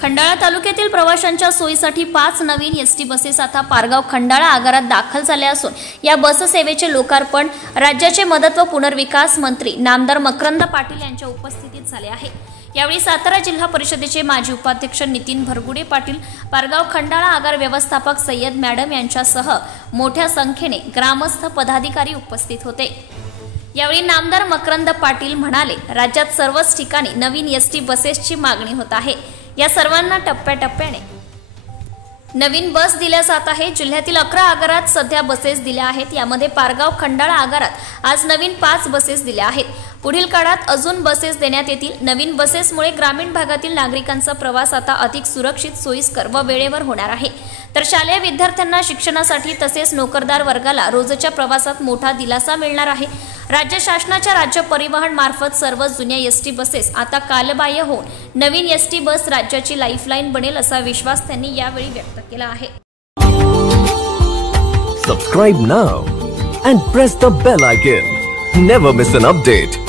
खंडाळा तालुक्यातील प्रवाशांच्या सोयीसाठी 5 नवीन एसटी बसेस आता पारगाव खंडाळा आगारात दाखल झाल्या असून या बस सेवेचे लोकार्पण राज्याचे मदत व पुनर्विकास मंत्री नामदार मकरंद पाटील यांच्या उपस्थितीत झाले आहे। यावेळी सातारा जिल्हा परिषदेचे माजी उपाध्यक्ष नितीन भरगुडे पाटील, पारगाव खंडाळा आगार व्यवस्थापक सय्यद मॅडम यांच्यासह मोठ्या संख्येने ग्रामस्थ पदाधिकारी उपस्थित होते। यावेळी नामदार मकरंद पाटील म्हणाले, राज्यात सर्वच ठिकाणी नवीन एसटी बसेसची मागणी होत आहे। या सर्वांना टप्प्याटप्प्याने नवीन बस दिल्या जात आहे। जिल्ह्यातील 11 आगारात सध्या बसेस दिल्या आहेत। यामध्ये पारगाव खंडाळा आगारात आज नवीन 5 बसेस दिल्या आहेत। पुढील काळात अजून बसेस देण्यात येतील। नवीन बसेसमुळे ग्रामीण भागातील नागरिकांचा प्रवास आता अधिक सुरक्षित, सोयीस्कर व वेळेवर होणार आहे। तर शालेय विद्यार्थ्यांना शिक्षणासाठी तसेच नोकरदार वर्गाला रोजच्या प्रवासात मोठा दिलासा मिळणार आहे। राज्य शासनाच्या राज्य परिवहन मार्फत सर्व जुन्या एसटी बसेस आता कालबाह्य होऊन नवीन एसटी बस राज्याची लाईफलाईन बनेल असा विश्वास त्यांनी यावेळी व्यक्त केला आहे। Subscribe now and press the bell icon. Never miss an update.